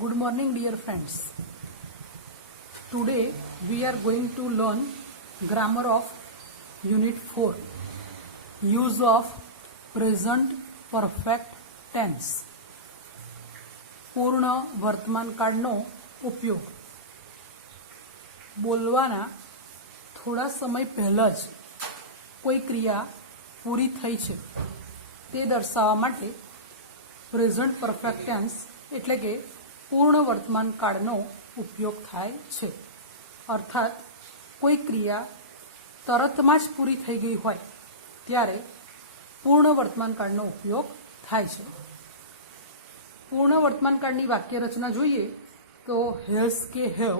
Good morning, dear friends. Today we are going to learn grammar of Unit 4, use of present perfect tense. પૂર્ણ વર્તમાન કાળનો ઉપયોગ. બોલવાના થોડા સમય પહેલાં જ કોઈ ક્રિયા પૂરી થઈ છે તે દર્શાવવા માટે પ્રેઝન્ટ પરફેક્ટ ટેન્સ એટલે કે પૂર્ણ વર્તમાન કાળનો ઉપયોગ થાય છે. અર્થાત કોઈ ક્રિયા તરતમાં જ પૂરી થઈ ગઈ હોય ત્યારે પૂર્ણ વર્તમાન કાળનો ઉપયોગ થાય છે. પૂર્ણ વર્તમાન કાળની વાક્ય રચના જોઈએ તો હેઝ કે હેવ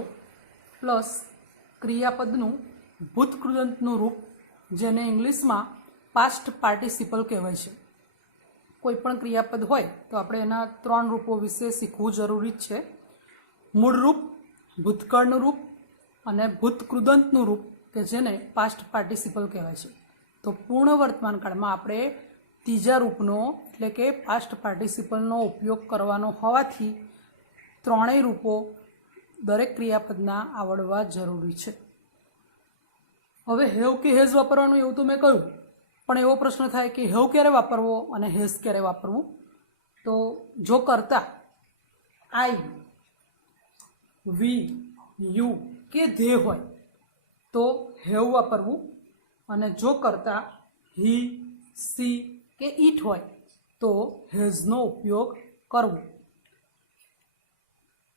પ્લસ ક્રિયાપદનું ભૂતકૃદંતનું રૂપ, જેને ઇંગ્લિશમાં પાસ્ટ પાર્ટિસિપલ કહેવાય છે. કોઈ પણ ક્રિયાપદ હોય તો આપણે એના 3 રૂપો વિશે શીખવું જરૂરી જ છે. મૂળ રૂપ, ભૂતકાળનું રૂપ અને ભૂતકૃદંતનું રૂપ, કે જેને પાસ્ટ પાર્ટિસિપલ કહેવાય છે. તો પૂર્ણ વર્તમાન કાળમાં આપણે ત્રીજા રૂપનો એટલે કે પાસ્ટ પાર્ટિસિપલનો ઉપયોગ કરવાનો હોવાથી ત્રણેય રૂપો દરેક ક્રિયાપદના આવડવા જરૂરી છે. હવે હેવ કે હેઝ વાપરવાનું એવું તો મેં કહ્યું, પણ એવો પ્રશ્ન થાય કે હેવ ક્યારે વાપરવો અને હેઝ ક્યારે વાપરવું. તો જો કરતા આઈ, વી, યુ કે ધે હોય તો હેવ વાપરવું, અને જો કરતા હી, સી કે ઈટ હોય તો હેઝનો ઉપયોગ કરવો.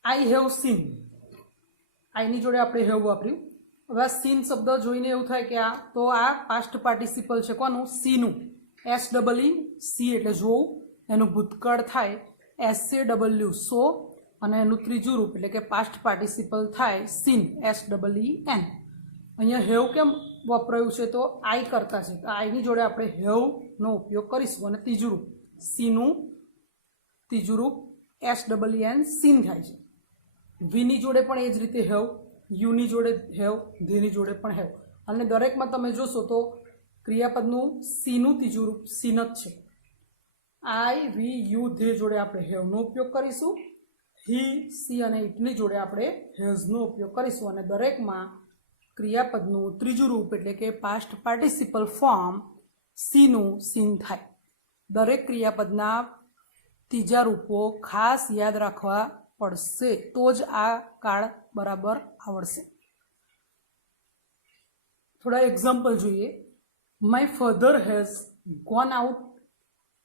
આઈ હેવ સીન, આઈની જોડે આપણે હેવ વાપર્યું. હવે આ સીન શબ્દ જોઈને એવું થાય કે આ પાસ્ટ પાર્ટિસિપલ છે. કોનું? સીનું. SEE સી એટલે જોવું, એનું ભૂતકાળ થાય SAW સો, અને એનું ત્રીજું રૂપ એટલે કે પાસ્ટ પાર્ટિસિપલ થાય સીન SEEN. અહીંયા હેવ કેમ વપરાયું છે? તો આઈ કરતા છે, તો આઈની જોડે આપણે હેવનો ઉપયોગ કરીશું. અને ત્રીજું રૂપ સીનું ત્રીજું રૂપ SEEN સીન થાય છે. વીની જોડે પણ એ જ રીતે હેવ, યુની જોડે હેવ, ધેની જોડે પણ હેવ. અને દરેકમાં તમે જોશો તો ક્રિયાપદનું સીનું ત્રીજું રૂપ સીન જ છે. આઈ, વી, યુ, ધે જોડે આપણે હેવનો ઉપયોગ કરીશું. હી, સી અને ઇટની જોડે આપણે હેઝનો ઉપયોગ કરીશું. અને દરેકમાં ક્રિયાપદનું ત્રીજું રૂપ એટલે કે પાસ્ટ પાર્ટિસિપલ ફોર્મ સીનું સીન થાય. દરેક ક્રિયાપદના ત્રીજા રૂપો ખાસ યાદ રાખવા પડશે, તો જ આ કાળ બરાબર આવડશે. થોડા એક્ઝામ્પલ જોઈએ. My father has gone out,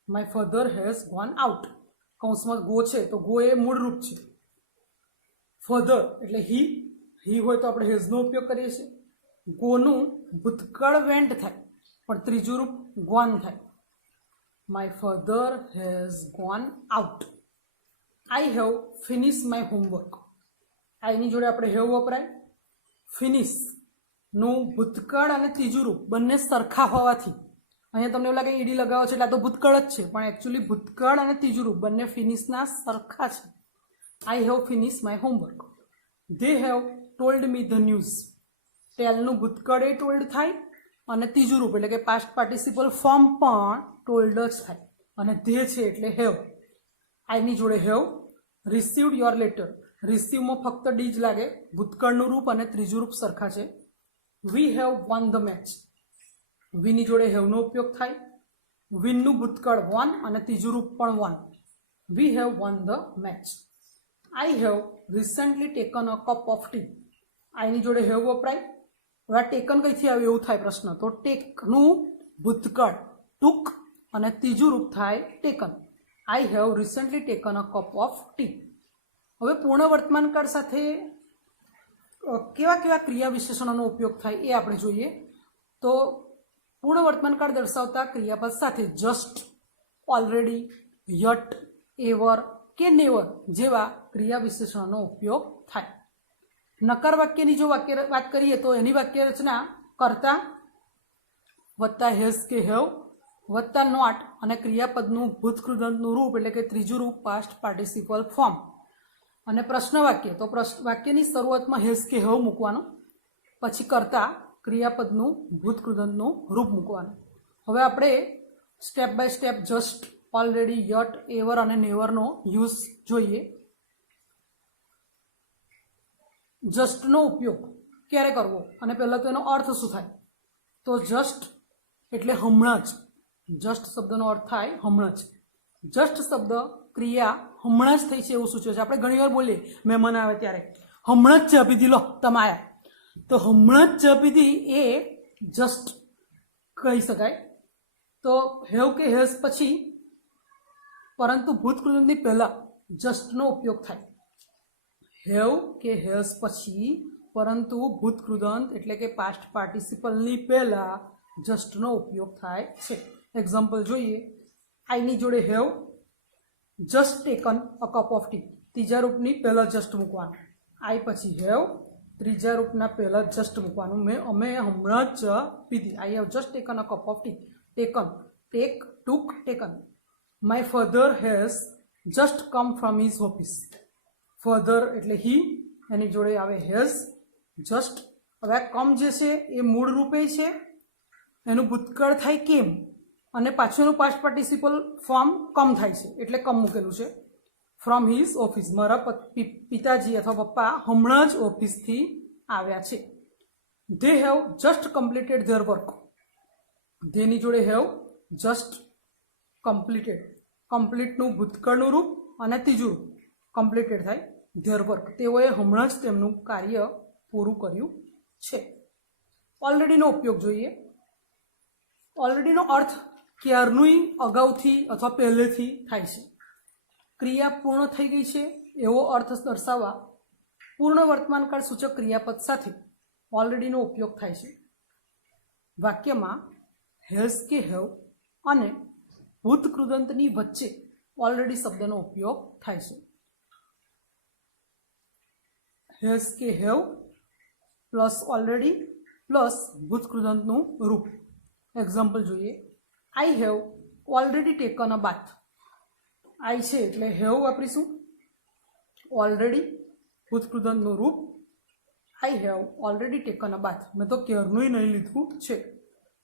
my father has gone out. કૌંસમાં ગો છે તો ગો એ મૂળ રૂપ છે. ફાધર એટલે હી હોય તો આપણે હેઝનો ઉપયોગ કરીએ છીએ. ગોનું ભૂતકાળ વેન્ટ થાય, પણ ત્રીજું રૂપ ગોન થાય. My father has gone out. I have finish my homework. આઈની જોડે આપણે હેવ વપરાય. ફિનિશનું ભૂતકાળ અને ત્રીજું રૂપ બંને સરખા હોવાથી અહીંયા તમને એવું લાગે ઈડી લગાવો છે એટલે આ તો ભૂતકાળ જ છે, પણ એકચ્યુઅલી ભૂતકાળ અને ત્રીજું રૂપ બંને ફિનિશના સરખા છે. I have finish my homework. They have told me the news. ટેલનું ભૂતકાળ એ ટોલ્ડ થાય, અને ત્રીજું રૂપ એટલે કે પાસ્ટ પાર્ટિસિપલ ફોર્મ પણ ટોલ્ડ જ થાય. અને ધે છે એટલે હેવ. આઈની જોડે હેવ. Received your letter. રિસીવમાં ફક્ત ડી જ લાગે, ભૂતકાળનું રૂપ અને ત્રીજું રૂપ સરખા છે. We have won the match. વીની જોડે હેવનો ઉપયોગ થાય. વિનનું ભૂતકાળ વન અને ત્રીજું રૂપ પણ won. We have won the match. I have recently taken a cup of tea. આઈની જોડે હેવ વપરાય. હવે આ ટેકન કઈથી આવ્યું એવું થાય પ્રશ્ન, તો ટેકનું ભૂતકાળ ટુક અને ત્રીજું રૂપ થાય taken. I have recently taken a cup of T. હવે પૂર્ણ વર્તમાન કાળ સાથે કેવા કેવા ક્રિયા વિશેષણોનો ઉપયોગ થાય એ આપણે જોઈએ. તો પૂર્ણ વર્તમાન કાળ દર્શાવતા ક્રિયાપદ સાથે જસ્ટ, ઓલરેડી, યટ, એવર કે નેવર જેવા ક્રિયા વિશેષણોનો ઉપયોગ થાય. નકાર વાક્યની જો વાત કરીએ તો એની વાક્ય રચના કરતા વત્તા હેઝ કે હેવ વત્તા નોટ અને ક્રિયાપદનું ભૂતકૃદંતનું રૂપ એટલે કે ત્રીજું રૂપ પાસ્ટ પાર્ટિસિપલ ફોર્મ. અને પ્રશ્ન વાક્ય, તો વાક્યની શરૂઆતમાં હેઝ કે હેવ મૂકવાનું, પછી કરતા ક્રિયાપદનું ભૂતકૃદંતનું રૂપ મૂકવાનું. હવે આપણે step by step just, already, yet, ever અને નેવરનો યુઝ જોઈએ. જસ્ટનો ઉપયોગ ક્યારે કરવો અને પહેલાં તો એનો અર્થ શું થાય? તો જસ્ટ એટલે હમણાં જ. જસ્ટ શબ્દનો અર્થ થાય હમણાં જ. જસ્ટ શબ્દ ક્રિયા હમણાં જ થઈ છે એવું સૂચવે છે. આપણે ઘણીવાર બોલીએ મહેમાન આવે ત્યારે હમણાં જ ચા પીધી, લો તમે આવ્યા. તો હમણાં જ ચા પીધી એ જસ્ટ કહી શકાય. તો હેવ કે હેઝ પછી, પરંતુ ભૂતકૃદંતની પહેલાં જસ્ટનો ઉપયોગ થાય. હેવ કે હેઝ પછી પરંતુ ભૂતકૃદંત એટલે કે પાસ્ટ પાર્ટિસિપલની પહેલાં જસ્ટનો ઉપયોગ થાય છે. એક્ઝામ્પલ જોઈએ. આઈની જોડે have just taken a cup of T. ત્રીજા રૂપની પહેલાં જસ્ટ મૂકવાનું. આઈ પછી હેવ, ત્રીજા રૂપના પહેલાં જસ્ટ મૂકવાનું. અમે હમણાં જ પીધી. I have just taken a cup of tea. Taken, take, took, taken. My father has just come from his office. Father એટલે હી, એની જોડે આવે હેઝ, જસ્ટ. હવે આ કમ જે છે એ મૂળ રૂપે છે, એનું ભૂતકાળ થાય કેમ, અને પાછળનું પાસ્ટ પાર્ટિસિપલ ફોર્મ કમ થાય છે એટલે કમ મૂકેલું છે. ફ્રોમ હિઝ ઓફિસ, મારા પિતાજી અથવા પપ્પા હમણાં જ ઓફિસથી આવ્યા છે. They have just completed their work. ધેની જોડે હેવ જસ્ટ કમ્પ્લીટેડ. કમ્પ્લીટનું ભૂતકાળનું રૂપ અને ત્રીજું રૂપ કમ્પ્લીટેડ થાય ધેર વર્ક. તેઓએ હમણાં જ તેમનું કાર્ય પૂરું કર્યું છે. ઓલરેડીનો ઉપયોગ જોઈએ. ઓલરેડીનો અર્થ ક્યારનું અગાઉથી અથવા પહેલેથી થાય છે. ક્રિયા પૂર્ણ થઈ ગઈ છે એવો અર્થ દર્શાવવા પૂર્ણ વર્તમાનકાળ સૂચક ક્રિયાપદ સાથે ઓલરેડીનો ઉપયોગ થાય છે. વાક્યમાં હેઝ કે હેવ અને ભૂતકૃદંતની વચ્ચે ઓલરેડી શબ્દનો ઉપયોગ થાય છે. હેઝ કે હેવ પ્લસ ઓલરેડી પ્લસ ભૂતકૃદંતનું રૂપ. એક્ઝામ્પલ જોઈએ. I have already taken a bath. I છે એટલે હેવ વાપરીશું. ઓલરેડી ભૂતકૃદંતનું રૂપ. I have already taken a bath. મેં તો ક્યારનું નહીં લીધું છે.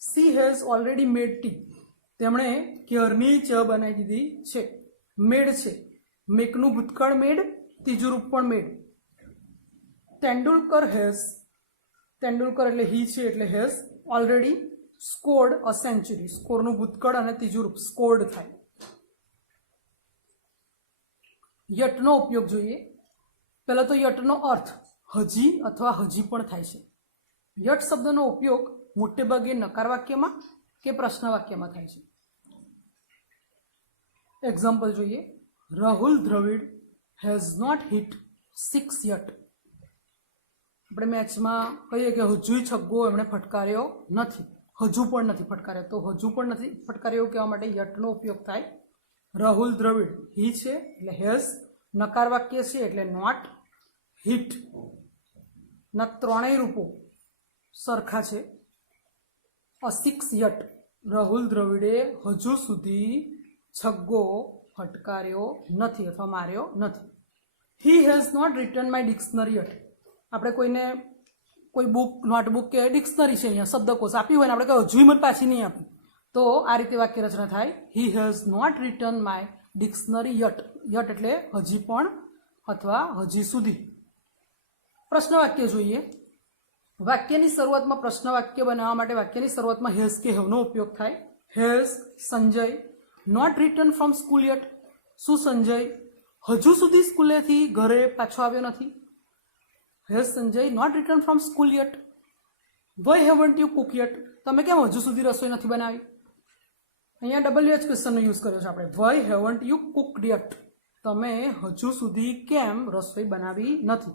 She has already made tea. તેમણે ક્યારની ચા બનાવી દીધી છે. મેડ છે, મેકનું ભૂતકાળ મેડ, ત્રીજું રૂપ પણ મેડ. તેંડુલકર હેઝ, તેંડુલકર એટલે હી છે એટલે has already scored a century. સ્કોરનું ભૂતકાળ અને ત્રીજું રૂપ સ્કોર્ડ થાય. યટનો ઉપયોગ જોઈએ. પહેલાં તો યટનો અર્થ હજી અથવા હજી પણ થાય છે. યટ શબ્દનો ઉપયોગ મોટે ભાગે નકાર વાક્યમાં કે પ્રશ્ન વાક્યમાં થાય છે. એક્ઝામ્પલ જોઈએ. Rahul Dravid has not hit 6 yet. આપણે મેચમાં કહીએ કે હજુય છગ્ગો એમણે ફટકાર્યો નથી, હજુ પણ નથી ફટકાર્યો. તો હજુ પણ નથી ફટકાર્યો એવું કહેવા માટે યટનો ઉપયોગ થાય. રાહુલ દ્રવિડ હી છે એટલે હેઝ, નકાર વાક્ય છે એટલે નોટ, હિટ ના ત્રણેય રૂપો સરખા છે. અ 6 યટ, રાહુલ દ્રવિડે હજુ સુધી છગ્ગો ફટકાર્યો નથી અથવા માર્યો નથી. He has not written my dictionary yet. આપણે કોઈને કોઈ બુક, નોટબુક કે ડિક્શનરી છે અહીંયા શબ્દકોશ આપી હોય ને આપણે કહ્યું હજુ મને પાછી નહીં આપી, તો આ રીતે વાક્ય રચના થાય. He has not written my dictionary yet. Yet એટલે હજી પણ અથવા હજી સુધી. પ્રશ્ન વાક્ય જોઈએ. વાક્યની શરૂઆતમાં પ્રશ્ન વાક્ય બનાવવા માટે વાક્યની શરૂઆતમાં હેઝ કે હેવનો ઉપયોગ થાય. Has Sanjay not return from school yet. શું સંજય હજુ સુધી સ્કૂલેથી ઘરે પાછો આવ્યો નથી? Has Sanjay not return from school yet. Why haven't you cook yet. તમે કેમ હજુ સુધી રસોઈ નથી બનાવી? અહીંયા WH ક્વેશ્ચનનો યુઝ કર્યો છે આપણે. Why haven't you cooked yet. તમે હજુ સુધી કેમ રસોઈ બનાવી નથી?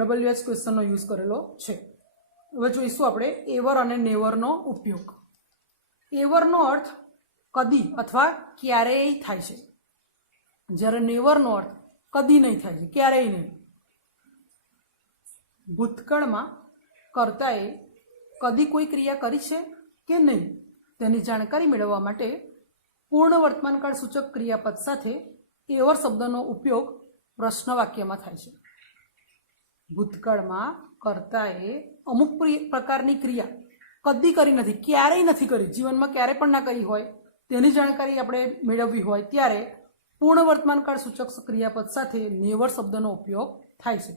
WH ક્વેશ્ચનનો યુઝ કરેલો છે. હવે જોઈશું આપણે એવર અને નેવરનો ઉપયોગ. એવરનો અર્થ કદી અથવા ક્યારેય થાય છે, જ્યારે નેવરનો અર્થ કદી નહીં થાય છે, ક્યારેય નહીં. ભૂતકાળમાં કર્તાએ કદી કોઈ ક્રિયા કરી છે કે નહીં તેની જાણકારી મેળવવા માટે પૂર્ણ વર્તમાનકાળ સૂચક ક્રિયાપદ સાથે એવર શબ્દનો ઉપયોગ પ્રશ્ન વાક્યમાં થાય છે. ભૂતકાળમાં કર્તાએ અમુક પ્રકારની ક્રિયા કદી કરી નથી, ક્યારેય નથી કરી, જીવનમાં ક્યારેય પણ ના કરી હોય તેની જાણકારી આપણે મેળવવી હોય ત્યારે પૂર્ણ વર્તમાનકાળ સૂચક ક્રિયાપદ સાથે નેવર શબ્દનો ઉપયોગ થાય છે.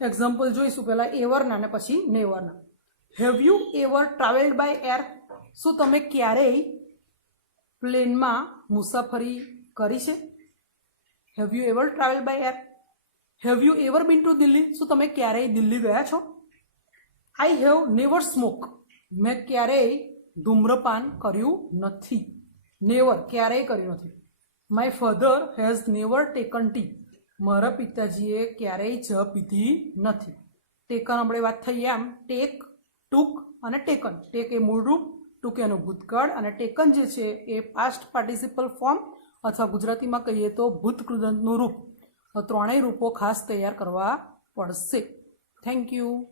એક્ઝામ્પલ જોઈશું પહેલાં એવરના ને પછી નેવરના. Have you ever travelled by air? શું તમે ક્યારેય પ્લેનમાં મુસાફરી કરી છે? Have you ever travel by air? Have you ever been to Delhi? શું તમે ક્યારેય દિલ્હી ગયા છો? I have never smoke. મેં ક્યારેય ધૂમ્રપાન કર્યું નથી. નેવર, ક્યારેય કર્યું નથી. My father has never taken tea. મારા પિતાજીએ ક્યારેય ચા પીધી નથી. ટેકન આપણે વાત થઈ એમ ટેક, ટુક અને ટેકન. ટેક એ મૂળ રૂપ, ટુક એનું ભૂતકાળ અને ટેકન જે છે એ પાસ્ટ પાર્ટિસિપલ ફોર્મ અથવા ગુજરાતીમાં કહીએ તો ભૂત કૃદંતનું રૂપ. ત્રણેય રૂપો ખાસ તૈયાર કરવા પડશે. Thank you.